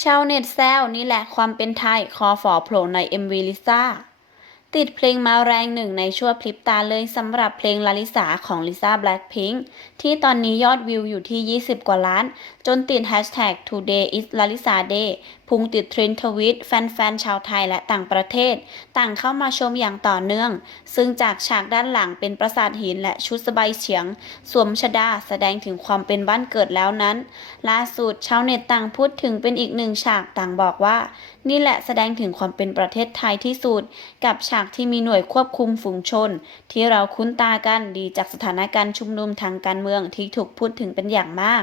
ชาวเน็ตแซวนี่แหละความเป็นไทยคอฝอโผล่ใน MV ลิซ่า ติดเพลงมาแรงหนึ่งในชั่วพริบตาเลยสำหรับเพลงลาลิสาของลิซ่าแบล็ k พิง k ที่ตอนนี้ยอดวิวอยู่ที่ 20 กว่าล้าน จนติดแฮชแท็ก today is lalisa day พุ่งติดเทรนด์ทวิตแฟนๆ ชาวไทยและต่างประเทศ ต่างเข้ามาชมอย่างต่อเนื่อง ซึ่งจากฉากด้านหลังเป็นปราสาทหินและชุดสบายเฉียง สวมชดาแสดงถึงความเป็นบ้านเกิดแล้วนั้น ล่าสุดชาวเน็ตต่างพูดถึงเป็นอีกหนึ่งฉากต่างบอกว่า นี่แหละแสดงถึงความเป็นประเทศไทยที่สุด กับฉากากที่มีหน่วยควบคุมฝูงชน ที่เราคุ้นตากันดีจากสถานการณ์ชุมนุมทางการเมืองที่ถูกพูดถึงเป็นอย่างมาก